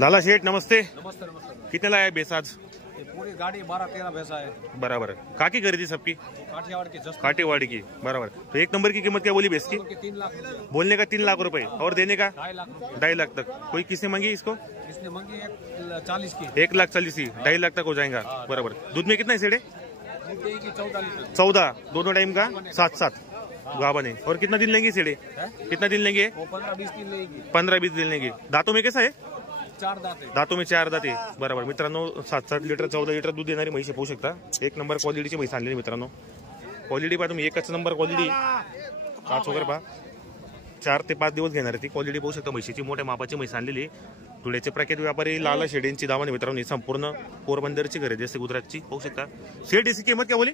लाला शेठ नमस्ते। नमस्ते नमस्ते। कितने लाया भैंस आज? ये पूरी गाड़ी 12-13 भैंसा है। बराबर। काकी खरीदी सबकी? काठियावाड़ की काठियावाड़ की। बराबर। तो एक नंबर की कीमत क्या बोली भैंस की? 3 लाख। बोलने का 3 लाख रुपए और देने का 2.5 लाख। 2.5 लाख तक। कोई किसने मांगी इसको? इसने मांगी 1,40 की। 1,40,000 ही 2.5 लाख तक हो जाएगा। बराबर। दूध में कितना है सेड़े? 14 लीटर। 14 दोनों टाइम का 7-7 गावन है। और कितना दिन लेंगे सेड़े? कितना दिन लेंगे? 15-20 दिन लेगी। 15-20 दिन लेंगे। दांतों में कैसा है? 4 दांत है। दातों में 4 दाते। बरोबर मित्रांनो 7-7 लिटर 14 लिटर दूध देणारी म्हैस पाहू शकता। एक नंबर क्वालिटीची म्हैस आणलेली मित्रांनो। क्वालिटी पहा तुम्ही, एकच नंबर क्वालिटी। काच वगैरे पहा 4 ते 5 दिवस घेणार ती क्वालिटी पाहू शकता म्हशीची। मोठ्या मापाची म्हैस आणलेली। धुळ्याचे प्रख्यात व्यापारी लाला शेडेंची दावण मित्रांनो। संपूर्ण पोरबंदरची खरेदी असते गुजरातची पाहू शकता। शेड इसकी कीमत क्या बोली?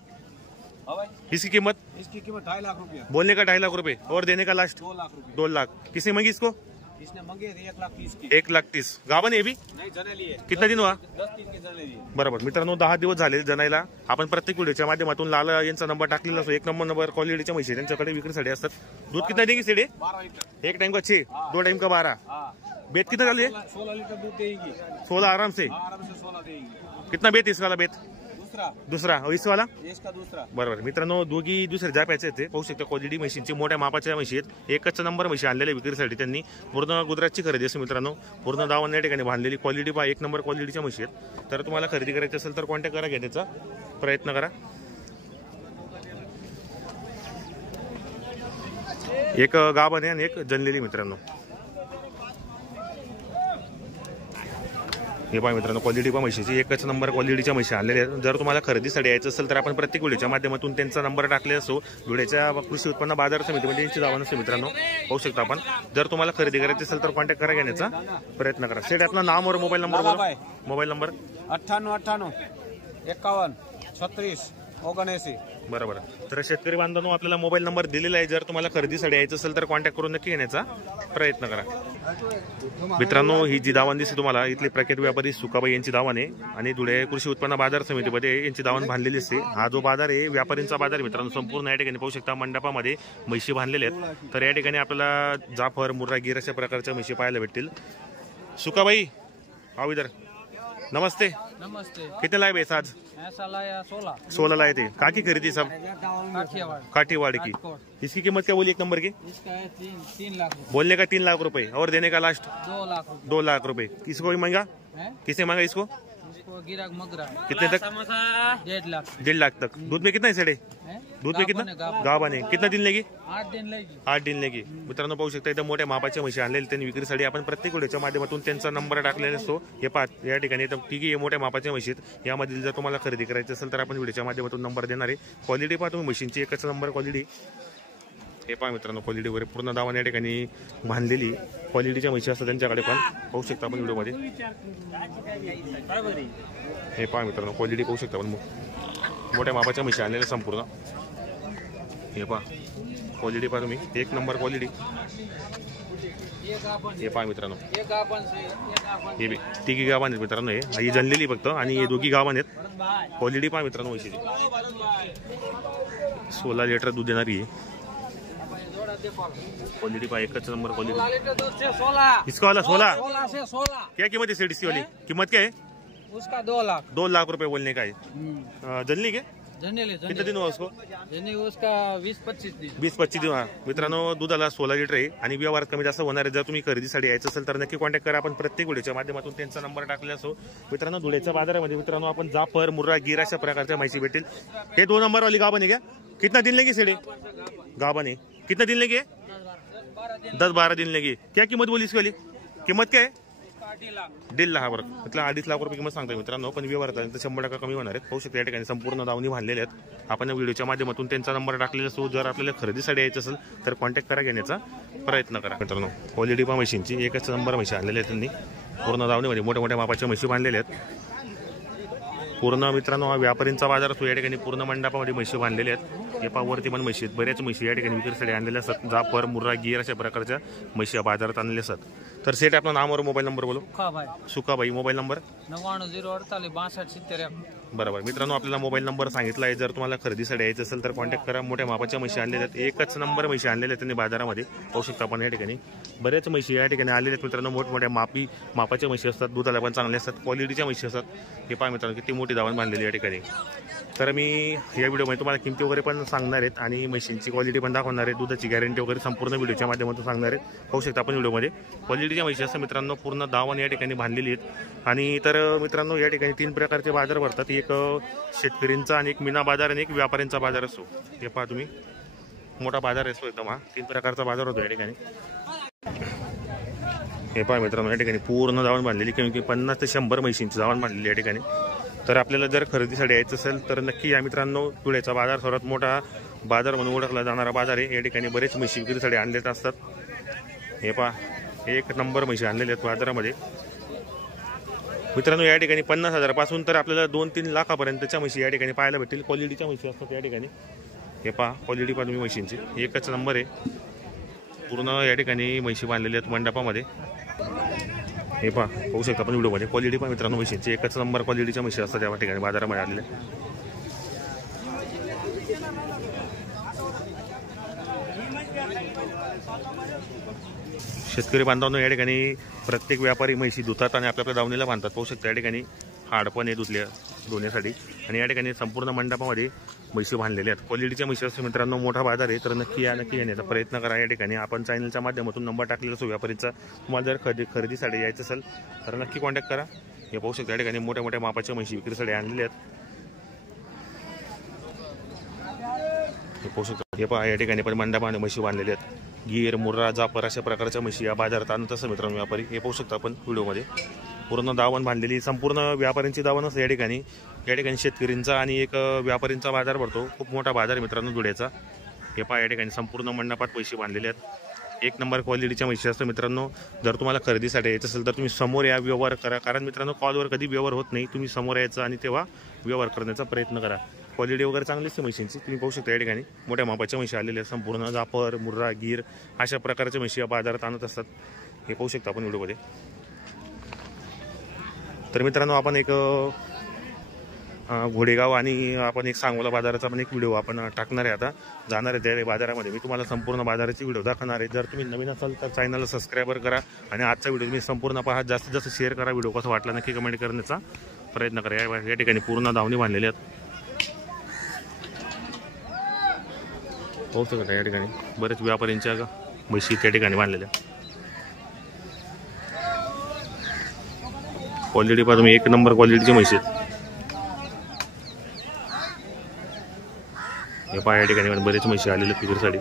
इसकी कीमत? इसकी कीमत 2.5 लाख रुपया। बोलने का 2.5 लाख रुपए और देने का लास्ट 2 लाख रुपया। 2 लाख। किसने मांगी इसको? इसने मांगे 1,30,000 की। 1,30,000 गावन है भी? नहीं जनेली है। कितना दिन हुआ? 10 दिन की जनेली है। बरोबर मित्रांनो 10 दिवस झाले जनायला। आपण प्रत्येक व्हिडिओच्या माध्यमातून लाला यांचा नंबर टाकलेला असतो। एक नंबर क्वालिटीच्या म्हशी त्यांच्याकडे विक्रीसाठी असतात। दूध कितना देंगे सेडे? 12 लीटर। एक टाइम का 6, 2 टाइम का 12। बेत कितना डाले? 16 लीटर दूध देगी। 16 आराम से। आराम से 16 देगी। कितना बेत इसका वाला बेत? दुसरा और इस वाला? इसका दूसरा। बरोबर मित्रांनो दोघी दुसरे जाप्याचे ते पाहू शकता। क्वालिटी म्हशींची मोठ्या मापाच्या म्हशी आहेत। एकच नंबर म्हशी आणलेल्या विक्रीसाठी त्यांनी। पूर्ण गुजरातची खरेदी असते मित्रांनो। पूर्ण दावण या ठिकाणी बांधलेली क्वालिटी पहा एक नंबर क्वालिटीच्या म्हशी आहेत। तर तुम्हाला खरेदी करायची असेल तर कॉन्टॅक्ट करा, घेण्याचा प्रयत्न करा। एक गाभण आहे आणि एक जनलेली मित्रांनो। हे पहा मित्रांनो क्वालिटी पहा म्हशीची। एकच नंबर क्वालिटीच्या म्हशी आणलेल्या आहेत। जर तुम्हाला खरेदीसाठी यायचं असेल तर आपण प्रत्येक व्हिडिओच्या माध्यमातून त्यांचा नंबर टाकले असो। धुळ्याच्या कृषी उत्पन्न बाजार समितीमध्ये यांची दावा नसते मित्रांनो पाहू शकता आपण। जर तुम्हाला खरेदी करायची असेल तर कॉन्टॅक्ट करा, घेण्याचा प्रयत्न करा। सेट आपला नाम और मोबाईल नंबर बोला। Mobile number 98 51 36 79। बरोबर। तर शेतकरी बांधवांनो आपल्याला मोबाईल नंबर दिलेला आहे। जर तुम्हाला खरेदीसाठी यायचं असेल तर कॉन्टॅक्ट करून नक्की घेण्याचा प्रयत्न करा। मित्रांनो ही जी दावण दिसते तुम्हाला इथले प्रख्यात व्यापारी सुकाबाई यांची दावण आहे आणि धुळे कृषी उत्पन्न बाजार समितीमध्ये यांची दावण बांधलेली असते। हा जो बाजार आहे व्यापारींचा बाजार मित्रांनो। संपूर्ण या ठिकाणी पाहू शकता मंडपामध्ये म्हशी बांधलेल्या आहेत। तर या ठिकाणी आपल्याला जाफर मुर्रा गिर अशा प्रकारच्या म्हशी पाहायला भेटतील। सुकाबाई आओ इधर। नमस्ते। नमस्ते। कितने लाए भैंस आज? ऐसा लाया 16 लाए थे। का की खरीदी सब? काठियावाड़ की। इसकी कीमत क्या बोली एक नंबर की? इसका है 3 लाख। बोलने का 3 लाख रुपए और देने का लास्ट 2 लाख। 2 लाख रुपए। किसको भी मांगा? किसने मांगा इसको? गिराक मगरा। कितने तक? 1.5 लाख। 1.5 लाख तक। दूध में कितना है सेड़े? दूध में कितना? गाभण आहे। कितना दिन लेगी? 8 दिन लेगी। 8 दिन लेगी। मित्रांनो पाहू शकता एकदम मोठ्या मापाच्या म्हशी आणलेल्या त्यांनी विक्रीसाठी। आपण प्रत्येक व्हिडिओच्या माध्यमातून त्यांचा नंबर टाकलेला असतो। हे पाहत या ठिकाणी एकदम तिघी मोठ्या मापाच्या म्हशी आहेत। यामधील जर तुम्हाला खरेदी करायची असेल तर आपण व्हिडिओच्या माध्यमातून नंबर देणार आहे। क्वालिटी पहा तुम्ही म्हशींची एकच नंबर क्वालिटी। हे पहा मित्रांनो क्वालिटी वगैरे पूर्ण दावण या ठिकाणी बांधलेली क्वालिटीच्या म्हशी असतात त्यांच्याकडे पण पाहू शकता आपण व्हिडिओमध्ये। हे पहा मित्रांनो क्वालिटी पाहू शकता आपण मोठ्या मापाच्या म्हशी आणलेल्या संपूर्ण। हे पहा क्वालिटी पहा तुम्ही एक नंबर क्वालिटी। हे पहा मित्रांनो हे बी तिघी गावान आहेत मित्रांनो। ही जनलेली फक्त आणि हे दोघी गावान आहेत। क्वालिटी पहा मित्रांनो म्हशीची। 16 लिटर दूध देणारी आहे। क्वालिटी पहा एकच नंबर क्वालिटी। इसका वाला 16 से 16। क्या कीमत है सेठ इसकी वाली? कीमत क्या है उसका 2 लाख। 2 लाख रुपए बोलने का है। जनली क्या? कितने दिन हुआ उसको? उसका 20-25 दिन। 20-25 दिन। मित्रांनो दुधाला 16 लिटर आहे आणि व्यवहारात कमी जास्त होणार आहे। जर तुम्ही खरेदीसाठी यायचं असेल तर नक्की कॉन्टॅक्ट करा। आपण प्रत्येक व्हिडिओच्या माध्यमातून त्यांचा नंबर टाकलेला असो। मित्रांनो धुळ्याच्या बाजारामध्ये मित्रांनो आपण जाफर मुर्रा गिर अशा प्रकारच्या म्हशी भेटेल। हे 2 नंबर वाली गाभण है क्या? कितना दिन लेगी सेडे? गाभण है। कितना दिन लेगी? 10-12 दिन लेगी। क्या कीमत बोली इसकी वाली? कीमत क्या है? 1.5 लाख। बरं मतलब 2.5 लाख रुपये किंमत सांगताय मित्रांनो। पण व्यवहारात 100% कमी होणार आहेत। पाहू शकता या ठिकाणी संपूर्ण दावणी बांधलेले आहेत। आपण व्हिडिओच्या माध्यमातून त्यांचा नंबर टाकलेला असतो। जर आपल्याला खरेदीसाठी यायचं असेल तर कॉन्टॅक्ट करा, घेण्याचा प्रयत्न करा मित्रांनो। क्वालिटी पहा म्हशींची एकच नंबर म्हशी आणलेल्या आहेत त्यांनी। पूर्ण दावणीमध्ये मोठ्या मोठ्या मापाच्या म्हशी बांधलेल्या आहेत। पूर्ण मित्रांनो हा व्यापारींचा बाजार असतो। या ठिकाणी पूर्ण मंडपामध्ये म्हशी बांधलेल्या आहेत। हे पहा वरती पण म्हशी आहेत। बऱ्याच म्हशी या ठिकाणी विक्रीसाठी आणलेल्या असतात। जाफर मुर्रा गिर अशा प्रकारच्या म्हशी बाजारात आणलेल्या असतात। तर सेठ आपलं नाम और मोबाईल नंबर बोलो। सुकाबाई। सुकाबाई मोबाईल नंबर 99 048 62 70। बरोबर मित्रांनो, आपल्याला मोबाईल नंबर सांगितला आहे. जर तुम्हाला खरेदीसाठी यायचं असेल तर कॉन्टॅक्ट करा. मोठ्या मापाच्या म्हशी आणलेल्या आहेत, एकच नंबर म्हशी आणलेल्या आहेत त्यांनी बाजारामध्ये. पाहू शकता आपण या ठिकाणी बरेच म्हशी या ठिकाणी आलेल्या आहेत मित्रांनो. मोठमोठ्या मापाच्या म्हशी असतात, दुधाला पण चांगल्या असतात, क्वालिटीच्या म्हशी असतात. हे पहा मित्रांनो किती मोठी दावण बांधलेली या ठिकाणी. तर मी या व्हिडिओमध्ये तुम्हाला किमती वगैरे पण सांगणार आहेत आणि म्हशींची क्वालिटी पण दाखवणार आहे, दुधाची गॅरंटी वगैरे संपूर्ण व्हिडिओच्या माध्यमातून सांगणार आहेत. पाहू शकता आपण व्हिडिओमध्ये क्वालिटीच्या म्हशी असतात मित्रांनो, पूर्ण दावण या ठिकाणी बांधलेली आहेत. आणि तर मित्रांनो या ठिकाणी 3 प्रकारचे बाजार भरतात, एक शेतकऱ्यांचा आणि एक मीना बाजार आणि एक व्यापाऱ्यांचा बाजार असतो. हे पहा तुम्ही मोठा बाजार असतो एकदम, हा 3 प्रकारचा बाजार होतो या ठिकाणी. हे पहा मित्रांनो या ठिकाणी पूर्ण दावण बांधलेली, किंवा 50 ते 100 म्हशींची दावण बांधलेली या ठिकाणी. तर आपल्याला जर खरेदीसाठी यायचं असेल तर नक्की या मित्रांनो, धुळ्याचा बाजार सर्वात मोठा बाजार म्हणून ओळखला जाणारा बाजार आहे. या ठिकाणी बरेच म्हशी विक्रीसाठी आणलेले असतात. हे पहा एक नंबर म्हशी आणलेले आहेत बाजारामध्ये मित्रांनो. या ठिकाणी 50,000 तर आपल्याला 2-3 लाखापर्यंतच्या म्हशी या ठिकाणी पाहायला भेटतील. क्वालिटीच्या म्हशी असतात या ठिकाणी. हे पहा क्वालिटी पहा तुम्ही म्हशींची, एकच नंबर आहे. पूर्ण या ठिकाणी म्हशी बांधलेल्या आहेत मंडपामध्ये. हे पहा पाहू शकता आपण व्हिडिओमध्ये क्वालिटी पण मित्रांनो म्हशींची, एकच नंबर क्वालिटीच्या म्हशी असतात या ठिकाणी बाजारामध्ये आलेल्या. शेतकरी बांधवांनो या ठिकाणी प्रत्येक व्यापारी म्हशी धुतात आणि आपल्या दावणीला बांधतात. पाहू शकता या ठिकाणी हाड पण आहे धुण्यासाठी. आणि या ठिकाणी संपूर्ण मंडपामध्ये म्हशी बांधलेल्या आहेत. क्वालिटीच्या म्हशी असते मित्रांनो, मोठा बाजार आहे. तर नक्की येण्याचा प्रयत्न करा. या ठिकाणी आपण चॅनलच्या माध्यमातून नंबर टाकलेला असतो व्यापारीचा. तुम्हाला जर खरेदीसाठी यायचं असेल तर नक्की कॉन्टॅक्ट करा. हे पाहू शकता या ठिकाणी मोठ्या मोठ्या मापाच्या म्हशी विक्रीसाठी आणलेल्या आहेत. हे पाहू शकता, हे पहा या ठिकाणी पण मंडपाने म्हशी बांधलेल्या आहेत. गीर, मुर्रा, जाफर अशा प्रकारच्या म्हशी या बाजारात आणत असं मित्रांनो व्यापारी. हे पाहू शकता आपण व्हिडिओमध्ये पूर्ण दावण बांधलेली, संपूर्ण व्यापाऱ्यांची दावण असते या ठिकाणी. या ठिकाणी शेतकऱ्यांचा आणि एक व्यापाऱ्यांचा बाजार भरतो. खूप मोठा बाजार मित्रांनो धुळ्याचा. हे पहा या ठिकाणी संपूर्ण मंडपात म्हशी बांधलेल्या आहेत. एक नंबर क्वालिटीच्या म्हशी असतं मित्रांनो. जर तुम्हाला खरेदीसाठी यायचं असेल तर तुम्ही समोर या, व्यवहार करा. कारण मित्रांनो कॉलवर कधी व्यवहार होत नाही. तुम्ही समोर यायचं आणि तेव्हा व्यवहार करण्याचा प्रयत्न करा. क्वालिटी वगैरे चांगली असते म्हशींची. तुम्ही पाहू शकता या ठिकाणी मोठ्या मापाच्या म्हशी आलेल्या आहेत. संपूर्ण जाफर, मुर्रा, गीर अशा प्रकारच्या म्हशी या बाजारात आणत असतात. हे पाहू शकता आपण व्हिडिओमध्ये. तर मित्रांनो आपण एक घोडेगाव आणि आपण एक सांगोला बाजाराचा पण एक व्हिडिओ आपण टाकणार आहे. आता जाणार आहे त्या बाजारामध्ये. मी तुम्हाला संपूर्ण बाजाराची व्हिडिओ दाखवणार आहे. जर तुम्ही नवीन असाल तर चॅनलला सबस्क्राईबर करा आणि आजचा व्हिडिओ तुम्ही संपूर्ण पहा. जास्तीत जास्त शेअर करा. व्हिडिओ कसा वाटला नक्की कमेंट करण्याचा प्रयत्न करा. या ठिकाणी पूर्ण दावणी बांधलेली आहेत. पाहू शकता या ठिकाणी बरेच व्यापाऱ्यांच्या म्हशी त्या ठिकाणी बांधलेल्या. क्वालिटी पहा तुम्ही, एक नंबर क्वालिटीची म्हशी आहेत. हे पहा या ठिकाणी बरेच म्हशी आलेले विक्रीसाठी.